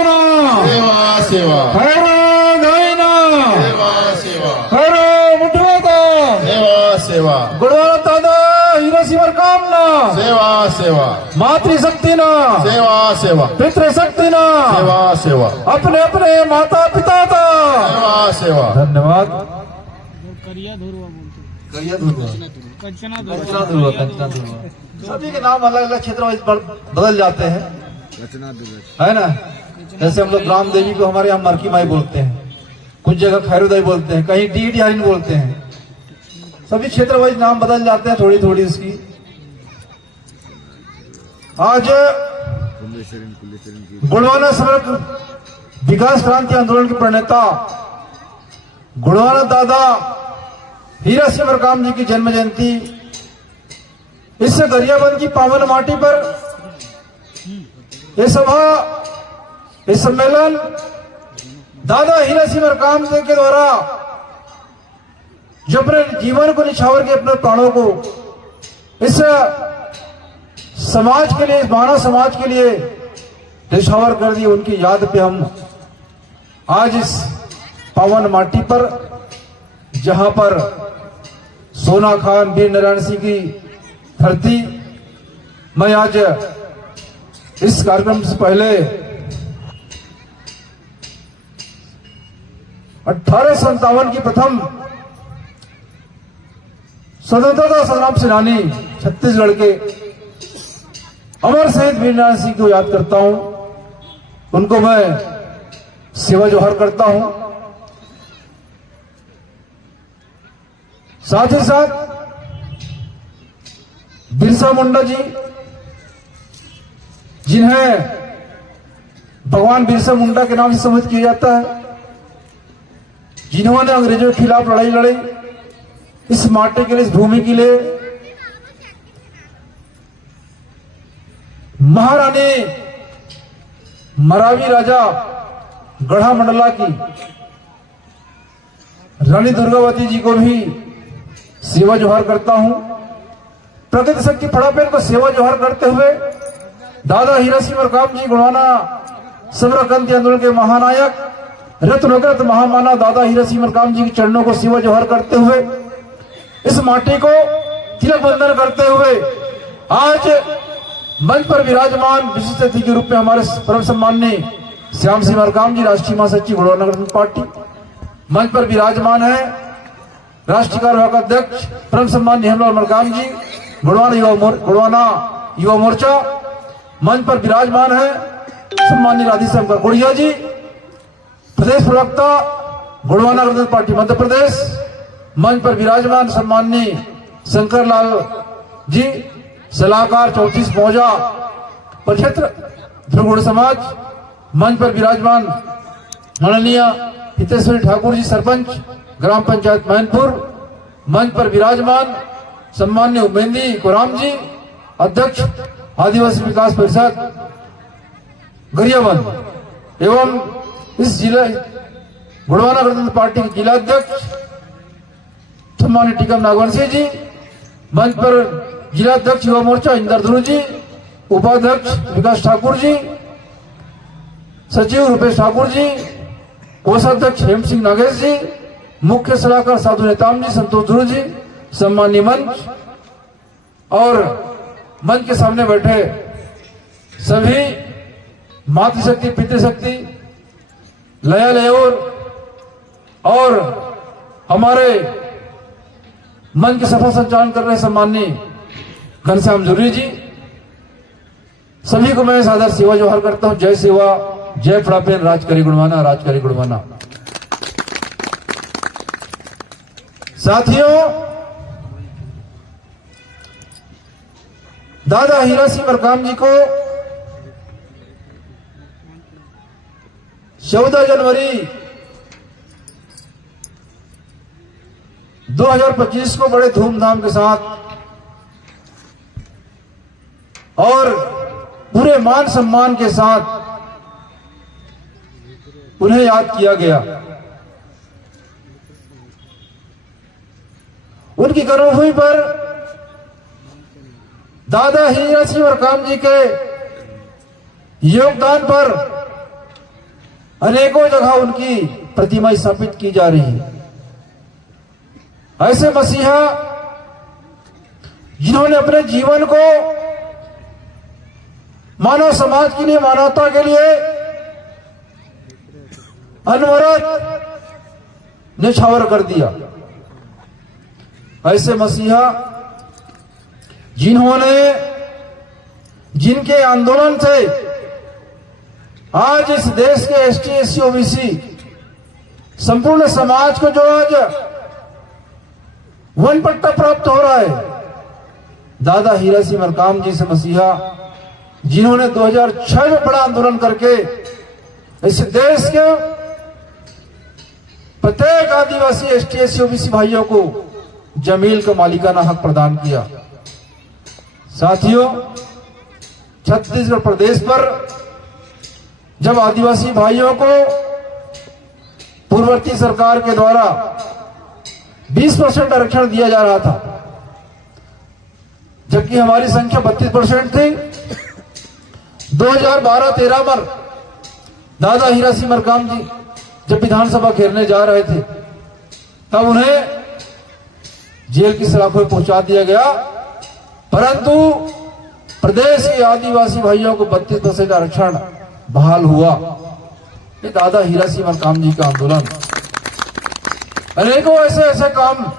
सेवा सेवा खैरो गायना सेवा सेवा खैरो मुठवादा सेवा सेवा गुणवत्तादा हिरसिवर कामना सेवा सेवा मातृशक्तीना सेवा सेवा पितृशक्तीना सेवा सेवा अपने अपने माता पिता का सेवा सेवा धन्यवाद। सभी के नाम अलग अलग क्षेत्र में बदल जाते हैं, है ना। जैसे हम लोग राम देवी को हमारे यहाँ मरकी माई बोलते हैं, कुछ जगह खैरुदाई बोलते हैं, कहीं डी डियारिन बोलते हैं। सभी क्षेत्र वाइज नाम बदल जाते हैं थोड़ी थोड़ी इसकी। आज गुणवाना समग्र विकास क्रांति आंदोलन के प्रणेता गुणवाना दादा हीरा सिंह मरकाम जी की जन्म जयंती इस गरियाबंद की पावन माटी पर यह सभा, इस सम्मेलन दादा हीरा सिंह मरकाम जी के द्वारा जो अपने जीवन को निछावर के अपने प्राणों को इस समाज के लिए, इस मानव समाज के लिए निछावर कर दिए, उनकी याद पे हम आज इस पावन माटी पर, जहां पर सोना खान, वीर नारायण सिंह की धरती, मैं आज इस कार्यक्रम से पहले 1857 की प्रथम स्वतंत्रता संग्राम सेनानी छत्तीसगढ़ के अमर शहीद वीर नारायण सिंह को याद करता हूं, उनको मैं सेवा जोहर करता हूं। साथ ही साथ बिरसा मुंडा जी, जिन्हें भगवान बिरसा मुंडा के नाम से सम्मानित किया जाता है, जिन्होंने अंग्रेजों के खिलाफ लड़ाई लड़ी, इस माटी के लिए, इस भूमि के लिए। महारानी मरावी राजा गढ़ा मंडला की रानी दुर्गावती जी को भी सेवा जोहार करता हूं। प्रकृति शक्ति फड़ापेन को सेवा जोहार करते हुए दादा हीरा सिंह मरकाम जी गुणवाना समग्र क्रांति आंदोलन के महानायक, रत्नगत महामानव दादा हीरा सिंह मरकाम जी के चरणों को सेवा जोहार करते हुए, इस माटी को तिलक बंधन करते हुए आज मंच पर विराजमान विशिष्ट अतिथि के रूप में हमारे परम सम्माननीय श्याम सिंह मरकाम जी, राष्ट्रीय महासचिव गुणवाना गणतंत्र पार्टी, मंच पर विराजमान है राष्ट्रीय कार्यवाहक अध्यक्ष परम सम्माननीय हेमलाल मरकाम जी, गुणवाना युवा मोर्चा, मंच पर विराजमान है सम्माननीय राधेश्याम करकोड़िया जी, प्रदेश प्रवक्ता गुणवाना गणतंत्र पार्टी मध्य प्रदेश, मंच पर विराजमान सम्माननीय शंकर लाल जी, सलाहकार 34 मौजा प्रक्षेत्र ध्रुवगुण समाज, मंच पर विराजमान माननीय हितेश्वरी ठाकुर जी, सरपंच ग्राम पंचायत मैनपुर, मंच पर विराजमान सम्मान्य उपेंद्री कोराम जी, अध्यक्ष आदिवासी विकास परिषद गरियाबंद एवं इस जिला गुणवाना गणतंत्र पार्टी के जिला अध्यक्ष सम्मान्य टीकम नागवंशी जी, मंच पर जिला अध्यक्ष युवा मोर्चा इंदर ध्रुव जी, उपाध्यक्ष विकास ठाकुर जी, सचिव रुपेश ठाकुर जी, कोषाध्यक्ष हेम सिंह नागेश जी, मुख्य सलाहकार साधु नेताम जी, संतोष ध्रुव जी, सम्मानीय मंच और मंच के सामने बैठे सभी मातृशक्ति, पितृशक्ति, लया लयोर और हमारे मंच के सफल संचालन कर रहे सम्माननीय घनश्याम जूरी जी, सभी को मैं सादर सेवा जोहार करता हूं। जय सेवा, जय फड़ापेन, राज करी गुणवाना, राज करी गुणवाना। साथियों, दादा हीरा सिंह मरकाम जी को 14 जनवरी 2025 को बड़े धूमधाम के साथ और पूरे मान सम्मान के साथ उन्हें याद किया गया। उनकी कर्मभूमि पर दादा हीरा सिंह मरकाम जी के योगदान पर अनेकों जगह उनकी प्रतिमा स्थापित की जा रही है। ऐसे मसीहा जिन्होंने अपने जीवन को मानव समाज के लिए, मानवता के लिए अनवरत न्यौछावर कर दिया। ऐसे मसीहा जिनके आंदोलन से आज इस देश के एसटी, एससी, ओबीसी संपूर्ण समाज को जो आज वन पट्टा प्राप्त हो रहा है, दादा हीरा सिंह मरकाम जी से मसीहा जिन्होंने 2006 में बड़ा आंदोलन करके इस देश के प्रत्येक आदिवासी, एसटी, एससी, ओबीसी भाइयों को जमीन का मालिकाना हक प्रदान किया। साथियों, छत्तीसगढ़ प्रदेश पर जब आदिवासी भाइयों को पूर्ववर्ती सरकार के द्वारा 20% आरक्षण दिया जा रहा था, जबकि हमारी संख्या 32% थी। 2012-13 में दादा हीरा सिंह मरकाम जी जब विधानसभा घेरने जा रहे थे, तब उन्हें जेल की सलाखों में पहुंचा दिया गया, परंतु प्रदेश के आदिवासी भाइयों को 32% आरक्षण बहाल हुआ। ये दादा हीरा सिंह मरकाम जी का आंदोलन, अनेकों ऐसे ऐसे काम।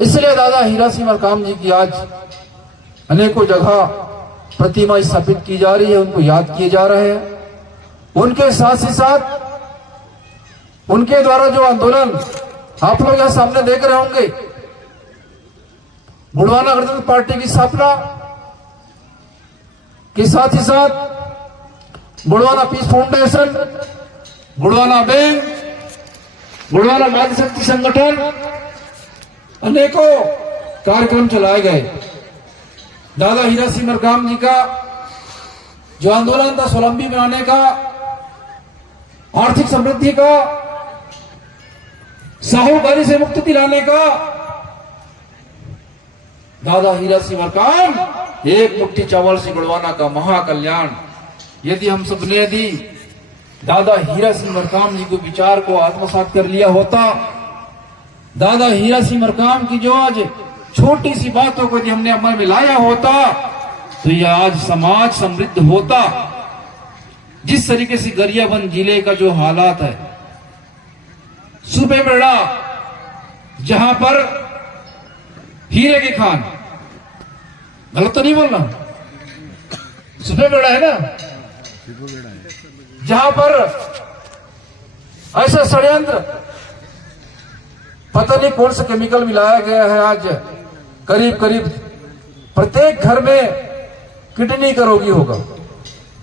इसलिए दादा हीरा सिंह मरकाम जी की आज अनेकों जगह प्रतिमा स्थापित की जा रही है, उनको याद किए जा रहे हैं। उनके साथ ही साथ उनके द्वारा जो आंदोलन आप लोग यहां सामने देख रहे होंगे, गुड़वाना गणतंत्र पार्टी की स्थापना के साथ ही साथ गुड़वाना पीस फाउंडेशन, गुड़वाना बैंक, गुड़वाना मातृ शक्ति संगठन, अनेकों कार्यक्रम चलाए गए। दादा हीरा सिंह मरकाम जी का जो आंदोलन था स्वावलंबी बनाने का, आर्थिक समृद्धि का, साहूकारी से मुक्ति दिलाने का, दादा हीरा सिंह मरकाम एक मुट्ठी चावल से गुड़वाना का महाकल्याण, यदि हम सबने यदि दादा हीरा सिंह मरकाम जी के विचार को आत्मसात कर लिया होता, दादा हीरा सिंह मरकाम की जो आज छोटी सी बातों को यदि हमने अमल में लाया होता, तो यह आज समाज समृद्ध होता। जिस तरीके से गरियाबंद जिले का जो हालात है, सुपेबेड़ा जहां पर हीरे की खान, गलत तो नहीं बोल रहा, सुपेबेड़ा है ना, जहां पर ऐसा षड्यंत्र पता नहीं कौन सा केमिकल मिलाया गया है, आज करीब करीब प्रत्येक घर में किडनी का रोगी होगा।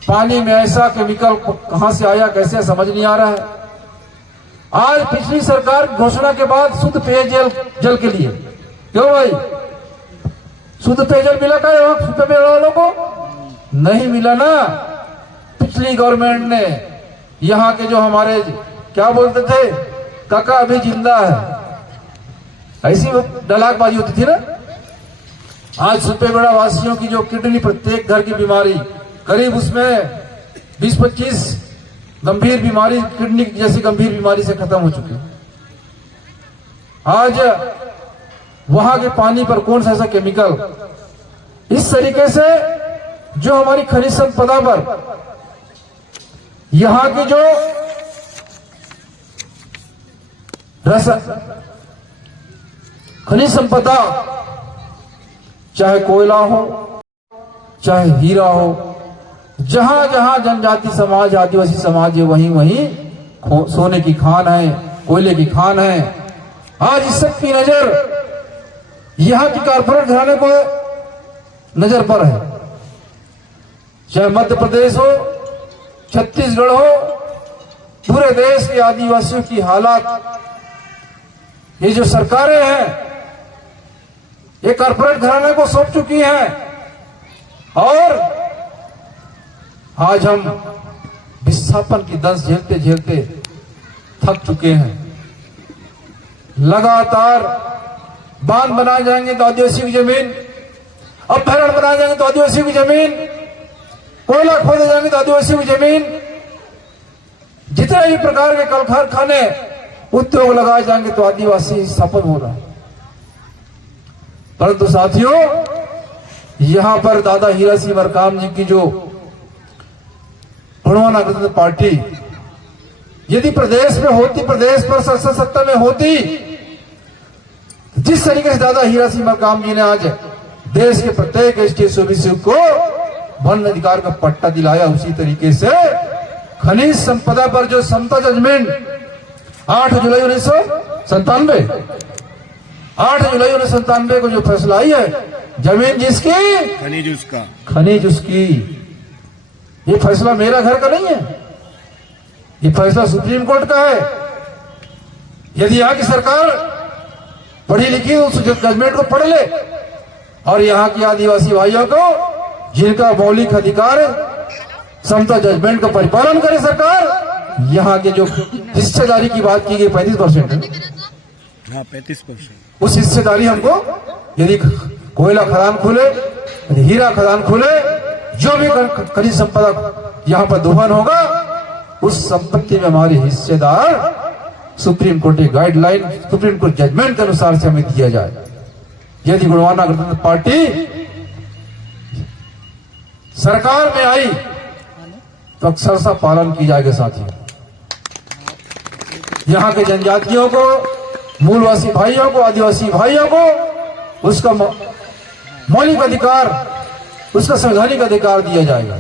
पानी में ऐसा केमिकल कहां से आया, कैसे, समझ नहीं आ रहा है। आज पिछली सरकार घोषणा के बाद शुद्ध पेयजल जल के लिए, क्यों भाई, शुद्ध पेयजल मिला क्या सुपेबेड़ा वालों को? नहीं मिला ना। पिछली गवर्नमेंट ने यहाँ के जो हमारे क्या बोलते थे, काका अभी जिंदा है, ऐसी डलाकबाजी होती थी ना। आज सुपेबेड़ा वासियों की जो किडनी, प्रत्येक घर की बीमारी, करीब उसमें 20-25 गंभीर बीमारी, किडनी जैसी गंभीर बीमारी से खत्म हो चुकी है। आज वहां के पानी पर कौन सा ऐसा केमिकल, इस तरीके से जो हमारी खनिज संपदा पर, यहां की जो खनिज संपदा, चाहे कोयला हो, चाहे हीरा हो, जहां जहां जनजाति समाज, आदिवासी समाज है, वहीं वहीं सोने की खान है, कोयले की खान है। आज इस सब की नजर यहां की कारपोरेट घराने को नजर पर है। चाहे मध्य प्रदेश हो, छत्तीसगढ़ हो, पूरे देश के आदिवासियों की हालात, ये जो सरकारें हैं, ये कारपोरेट घराने को सौंप चुकी हैं। और आज हम विस्थापन की दंश झेलते झेलते थक चुके हैं। लगातार बांध बनाए जाएंगे तो आदिवासी की जमीन, अभ्यारण्य बनाए जाएंगे तो आदिवासी की जमीन, कोयला खोदे जाएंगे तो आदिवासी की जमीन, जितने भी प्रकार के कल कारखाने उद्योग लगाए जाएंगे तो आदिवासी स्थापन होगा। परंतु साथियों, यहां पर दादा हीरा सिंह मरकाम जी की जो गुणवाना गणतंत्र पार्टी यदि प्रदेश में होती, प्रदेश पर संसद सत्ता में होती, जिस तरीके से दादा हीरा सिंह मरकाम जी ने आज देश के प्रत्येक एसटी ओबीसी को वन अधिकार का पट्टा दिलाया, उसी तरीके से खनिज संपदा पर जो समता जजमेंट 8 जुलाई 1997 को जो फैसला आई है, जमीन जिसकी खनिज उसकी, ये फैसला मेरा घर का नहीं है, ये फैसला सुप्रीम कोर्ट का है। यदि यहाँ की सरकार पढ़ी लिखी उस जजमेंट को पढ़ ले और यहाँ की आदिवासी भाइयों को जिनका मौलिक अधिकार समता जजमेंट का परिपालन करे सरकार, यहाँ के जो हिस्सेदारी की बात की गई 35% है, 35%, उस हिस्सेदारी हमको, यदि कोयला खदान खुले, यदि हीरा खदान खुले, जो भी खनिज संपदा यहाँ पर दोहन होगा, उस संपत्ति में हमारे हिस्सेदार सुप्रीम कोर्ट की गाइडलाइन, सुप्रीम कोर्ट जजमेंट के अनुसार से हमें दिया जाए। यदि गुणवाना गणतंत्र पार्टी सरकार में आई तो अक्षरशः पालन की जाएगा। साथियों, यहाँ के जनजातियों को, मूलवासी भाइयों को, आदिवासी भाइयों को उसका मौलिक अधिकार, उसका संवैधानिक अधिकार दिया जाएगा।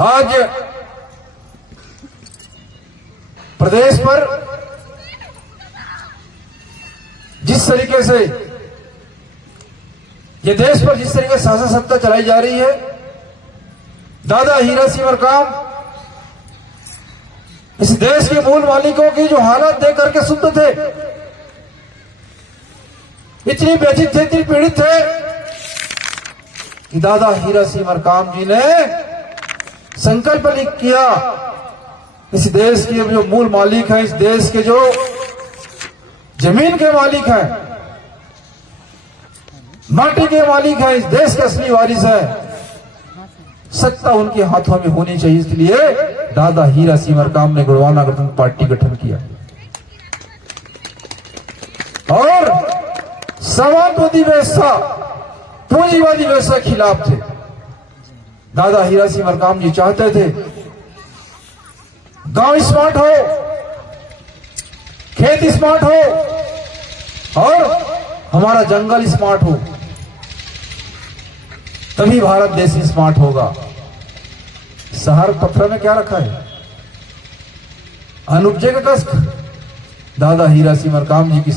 आज प्रदेश पर जिस तरीके से, ये देश पर जिस तरीके से शासन सत्ता चलाई जा रही है, दादा हीरा सिंह मरकाम इस देश के मूल मालिकों की जो हालत देख करके शुद्ध थे, इतनी व्यथित थे, इतनी पीड़ित थे कि दादा हीरा सिंह मरकाम जी ने संकल्प किया, इस देश के जो मूल मालिक हैं, इस देश के जो जमीन के मालिक हैं, माटी के मालिक हैं, इस देश के असली वारिस हैं, सत्ता उनके हाथों में होनी चाहिए। इसलिए दादा हीरा सिंह मरकाम ने गुणवाना गणतंत्र पार्टी गठन किया और समाजवादी व्यवस्था, पूंजीवादी व्यवस्था के खिलाफ थे। दादा हीरा सिंह मरकाम जी चाहते थे गांव स्मार्ट हो, खेत स्मार्ट हो और हमारा जंगल स्मार्ट हो, तभी भारत देश स्मार्ट होगा। शहर पत्थर में क्या रखा है? अनुपजे का कष्ट। दादा हीरा सिंह मरकाम जी की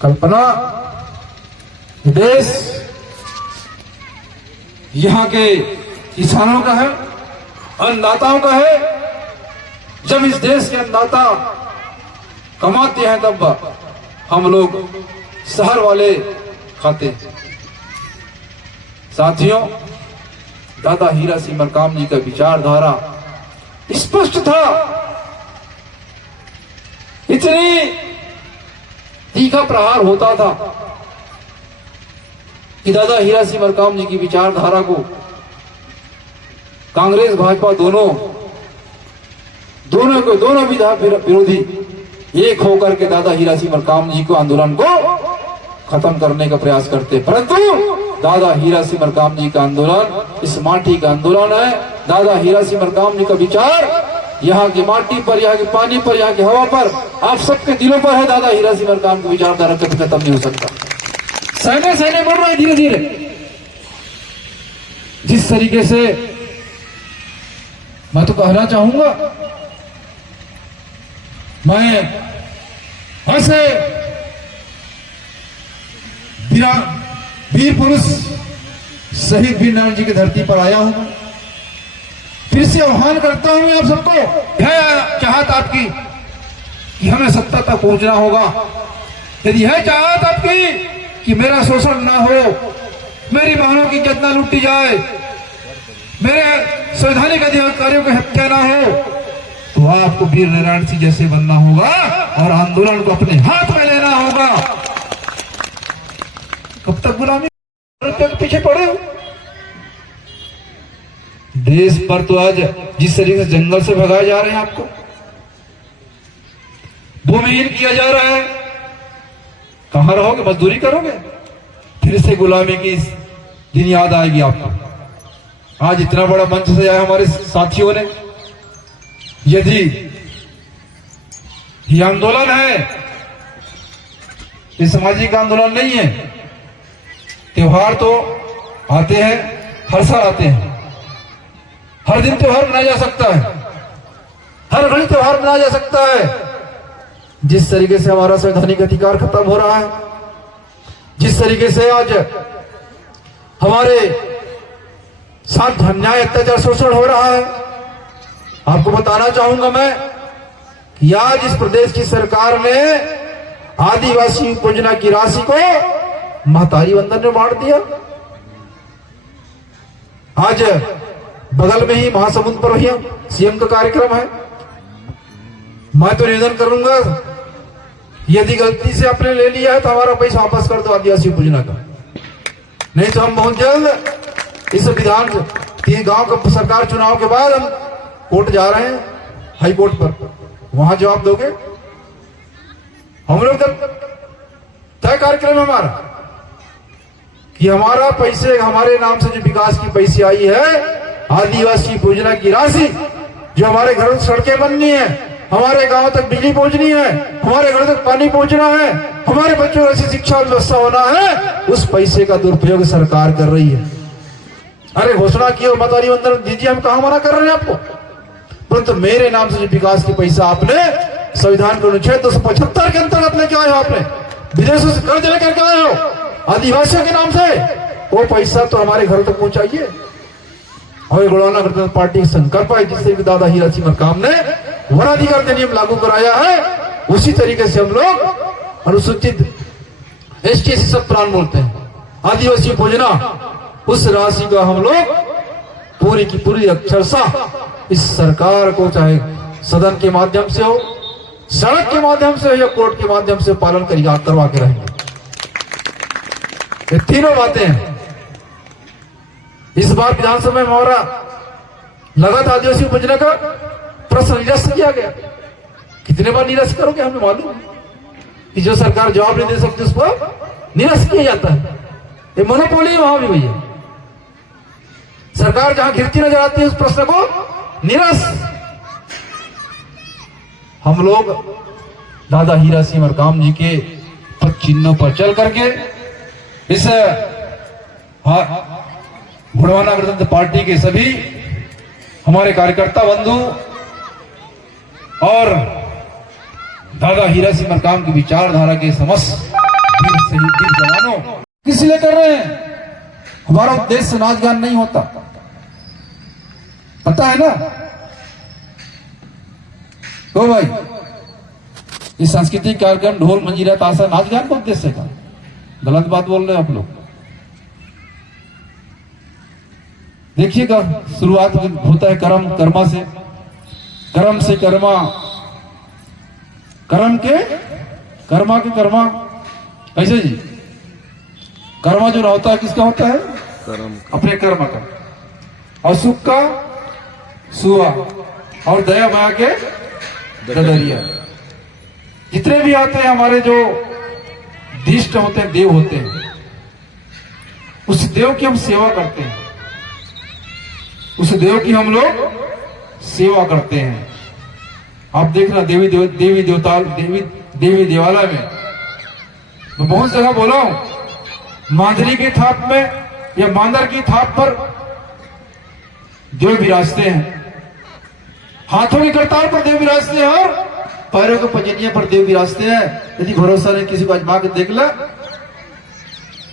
कल्पना, देश यहाँ के किसानों का है, अन्नदाताओं का है। जब इस देश के अन्नदाता कमाते हैं तब हम लोग शहर वाले खाते हैं। साथियों, दादा हीरा सिंह मरकाम जी का विचारधारा स्पष्ट था, इतनी तीखा प्रहार होता था कि दादा हीरा सिंह मरकाम जी की विचारधारा को कांग्रेस भाजपा दोनों विरोधी एक होकर के दादा हीरा सिंह मरकाम जी को आंदोलन को खत्म करने का प्रयास करते, परंतु दादा हीरा सिंह मरकाम जी का आंदोलन इस माटी का आंदोलन है। दादा हीरा सिंह मरकाम जी का विचार यहाँ की माटी पर, यहाँ के पानी पर, यहाँ की हवा पर, आप सबके दिलों पर है। दादा हीरा सिंह मरकाम की विचारधारा कभी खत्म नहीं हो सकता। सहने बढ़ रहा है धीरे धीरे। जिस तरीके से मैं तो कहना चाहूंगा, मैं ऐसे वीर पुरुष शहीद वीर नारायण जी की धरती पर आया हूं। फिर से आह्वान करता हूं आप सबको, है चाहत आपकी कि हमें सत्ता तक पहुंचना होगा, यदि है चाहत आपकी कि मेरा शोषण ना हो, मेरी बहनों की इज्जत ना लूटी जाए, मेरे संवैधानिक अधिकारियों की हत्या ना हो, तो आपको वीर नारायण सिंह जैसे बनना होगा और आंदोलन को अपने हाथ में लेना होगा। कब तक गुलामी? रुपये के पीछे पड़े हो। देश पर तो आज जिस तरीके से जंगल से भगाए जा रहे हैं, आपको भूमिहीन किया जा रहा है, कहां रहोगे? मजदूरी करोगे? फिर से गुलामी की दिन याद आएगी आपको। आज इतना बड़ा मंच सजाया हमारे साथियों ने। यदि ये आंदोलन है, ये सामाजिक आंदोलन नहीं है। त्योहार तो आते हैं, हर साल आते हैं, हर दिन त्योहार मनाया जा सकता है, हर घड़ी त्योहार मनाया जा सकता है। जिस तरीके से हमारा संवैधानिक अधिकार खत्म हो रहा है, जिस तरीके से आज हमारे साथ अन्याय, अत्याचार, शोषण हो रहा है, आपको बताना चाहूंगा मैं कि आज इस प्रदेश की सरकार ने आदिवासी योजना की राशि को महतारी वंदन में बांट दिया। आज बगल में ही महासमुंद पर ही सीएम का कार्यक्रम है। मैं तो निवेदन करूंगा, यदि गलती से आपने ले लिया है तो हमारा पैसा वापस कर दो आदिवासी योजना का, नहीं तो हम बहुत जल्द इस विधान 3 गांव का सरकार चुनाव के बाद हम कोर्ट जा रहे हैं, हाई कोर्ट पर, वहां जवाब दोगे। हम लोग तय कार्यक्रम हमारा कि हमारा पैसे, हमारे नाम से जो विकास की पैसे आई है, आदिवासी योजना की राशि, जो हमारे घरों में सड़कें बननी है, हमारे गांव तक बिजली पहुंचनी है, हमारे घरों तक पानी पहुंचना है, हमारे बच्चों को ऐसी शिक्षा व्यवस्था होना है, उस पैसे का दुरुपयोग सरकार कर रही है। अरे घोषणा की और महतारी वंदन दीजिए, हम कहां मना कर रहे हैं आपको? परंतु मेरे नाम से जो विकास की पैसा आपने संविधान के अनुच्छेद 275 के अंतर्गत लेके आए हो, आपने विदेशों से कर्ज लेकर के आए हो आदिवासियों के नाम से, वो पैसा तो हमारे घरों तक पहुंचाइए। और गुड़ाना गणतंत्र पार्टी की संकल्प है, जिससे दादा हीरा सिंह मरकाम ने वनाधिकार अधिनियम लागू कराया है, उसी तरीके से हम लोग अनुसूचित एसटी सब प्राण बोलते हैं, आदिवासी योजना, उस राशि का हम लोग पूरी की पूरी अक्षरशः इस सरकार को, चाहे सदन के माध्यम से हो, सड़क के माध्यम से हो या कोर्ट के माध्यम से पालन करवा के रहेंगे। ये तीनों बातें हैं। इस बार विधानसभा में हमारा लगातार आदिवासी योजना का प्रश्न निरस्त किया गया। कितने बार निरस्त करोगे? हमें मालूम कि जो सरकार जवाब नहीं दे सकती उस पर निरस्त किया जाता है। ये मोनोपोली है वहां भी भैया। सरकार जहां गिरती नजर आती है उस प्रश्न को निरस्त। हम लोग दादा हीरा सिंह मरकाम जी के पद चिन्हों पर चल करके इस गुड़वाना गणतंत्र पार्टी के सभी हमारे कार्यकर्ता बंधु और दादा हीरा सिंह मरकाम की विचारधारा के समस्त वीर जवानों किस लिए कर रहे हैं? हमारा उद्देश्य नाच गान नहीं होता, पता है ना? तो भाई इस सांस्कृतिक कार्यक्रम ढोल मंजीरा ताशा नाच गान का उद्देश्य था? गलत बात बोल रहे हैं आप लोग। देखिएगा, शुरुआत होता है कर्मा से, कर्म से कर्मा, कर्म के कर्मा के कर्मा। कैसे जी? कर्मा जो होता है किसका होता है? अपने कर्म का। और सुख का सुआ, और दया माया के ददरिया। जितने भी आते हैं हमारे जो दिष्ट होते हैं, देव होते हैं, उस देव की हम सेवा करते हैं, उस देव की हम लोग सेवा करते हैं। आप देखना देवी देवालय में मैं बहुत जगह बोला हूं, मांदरी की थाप में या मांदर की थाप पर देव विराजते हैं, हाथों की करतार पर देव विराजते हैं और पैरों के पजनिया पर देव विराजते हैं। यदि भरोसा नहीं, किसी को आजमा के देख ले।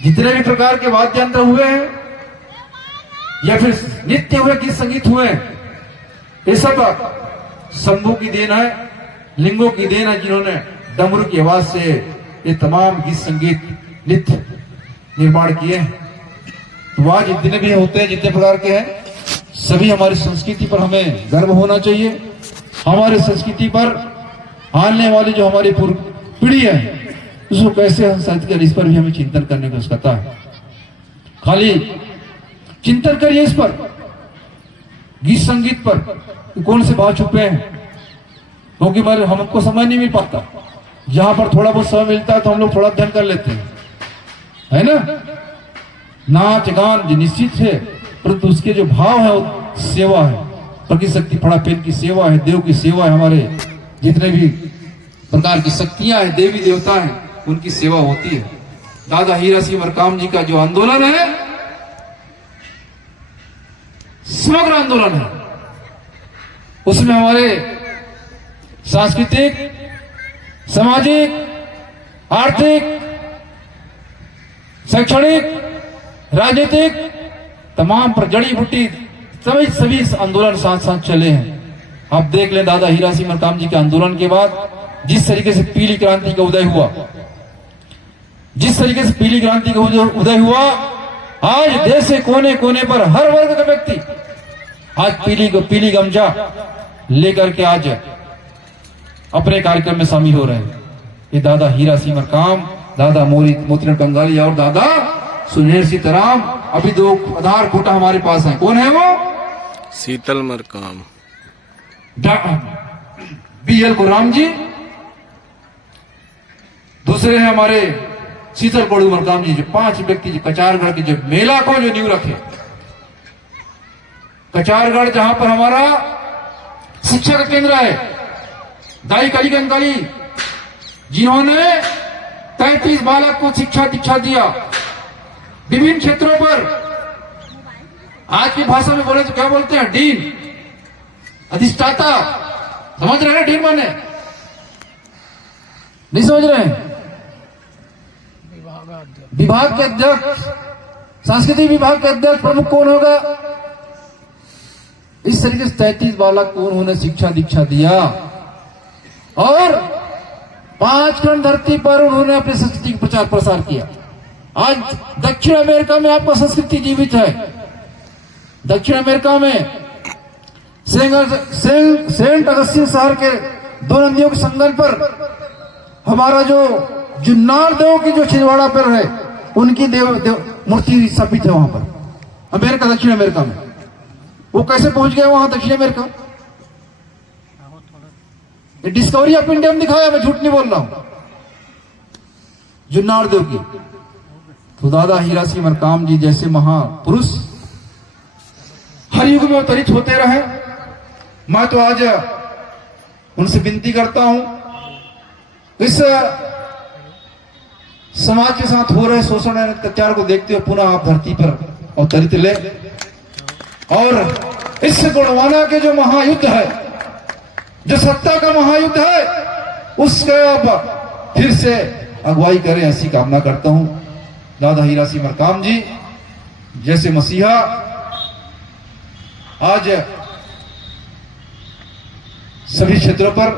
जितने भी प्रकार के वाद्य यंत्र हुए हैं या फिर नृत्य हुए, गीत संगीत हुए, ये सब शंभू की देन है, लिंगों की देन है, जिन्होंने डमरू की आवाज से ये तमाम गीत संगीत नृत्य निर्माण किए हैं। तो आज जितने भी होते हैं, जितने प्रकार के हैं, सभी हमारी संस्कृति पर हमें गर्व होना चाहिए। हमारी संस्कृति पर आने वाली जो हमारी पूर्व पीढ़ी है उसको कैसे हम संस्कृत, इस पर भी हमें चिंतन करने की आवश्यकता है। खाली चिंतन करिए इस पर, गीत संगीत पर कि कौन से भाव छुपे हैं, क्योंकि हमको समय नहीं मिल पाता। जहां पर थोड़ा बहुत समय मिलता है तो हम लोग थोड़ा अध्ययन कर लेते हैं, है ना। नाच गान जो निश्चित है, परंतु उसके जो भाव है वो सेवा है, प्रकृति शक्ति फड़ापेन की सेवा है, देव की सेवा है, हमारे जितने भी प्रकार की शक्तियां हैं, देवी देवता हैं, उनकी सेवा होती है। दादा हीरा सिंह मरकाम जी का जो आंदोलन है, समग्र आंदोलन है, उसमें हमारे सांस्कृतिक, सामाजिक, आर्थिक, शैक्षणिक, राजनीतिक तमाम पर जड़ी बूटी सभी आंदोलन साथ साथ चले हैं। आप देख लें दादा हीरा सिंह मरकाम जी के आंदोलन के बाद जिस तरीके से पीली क्रांति का उदय हुआ, जिस तरीके से पीली क्रांति का उदय हुआ, आज देश के कोने कोने पर हर वर्ग का व्यक्ति आज पीली गमछा लेकर के आज अपने कार्यक्रम में शामिल हो रहे हैं। ये दादा हीरा सिंह मरकाम, दादा मोतीलाल बंगाली और दादा सुनील सीताराम, अभी दो आधार खोटा हमारे पास है। कौन है वो? शीतल मरकाम, BL गुराम जी, दूसरे हैं हमारे शीतल कोड़ू मरकाम जी। जो 5 व्यक्ति जो कचारगढ़ के जो मेला को जो नींव रखे, कचारगढ़ जहां पर हमारा शिक्षा का केंद्र है, दाई काली कंकाली जिन्होंने 33 बालक को शिक्षा दीक्षा दिया विभिन्न क्षेत्रों पर। आज की भाषा में बोले तो क्या बोलते हैं? डीन, अधिष्ठाता। समझ रहे हैं डीन माने? नहीं समझ रहे हैं? विभाग के अध्यक्ष, सांस्कृतिक विभाग के अध्यक्ष प्रमुख कौन होगा? इस तरीके से 33 बालक को उन्होंने शिक्षा दीक्षा दिया और 5 खंड धरती पर उन्होंने अपनी संस्कृति का प्रचार प्रसार किया। आज दक्षिण अमेरिका में आपका संस्कृति जीवित है। दक्षिण अमेरिका में सेंट अगस्टिन शहर के 2 नदियों के संगम पर हमारा जो जुन्नार देव की जो छिंदवाड़ा पर है, उनकी देव मूर्ति स्थापित है वहां पर, अमेरिका, दक्षिण अमेरिका में। वो कैसे पहुंच गए वहां दक्षिण अमेरिका? ये डिस्कवरी ऑफ इंडिया में दिखाया, मैं झूठ नहीं बोल रहा हूं, जुन्नार देव की। तो दादा हीरा सिंह मरकाम जी जैसे महापुरुष हर युग में अवतरित होते रहे। मैं तो आज उनसे विनती करता हूं, इस समाज के साथ हो रहे शोषण और अत्याचार को देखते हुए पुनः आप धरती पर अवतरित ले और इस गोंडवाना के जो महायुद्ध है, जो सत्ता का महायुद्ध है, उसके अब फिर से अगुवाई करें, ऐसी कामना करता हूं। दादा हीरा सिंह मरकाम जी जैसे मसीहा आज सभी क्षेत्रों पर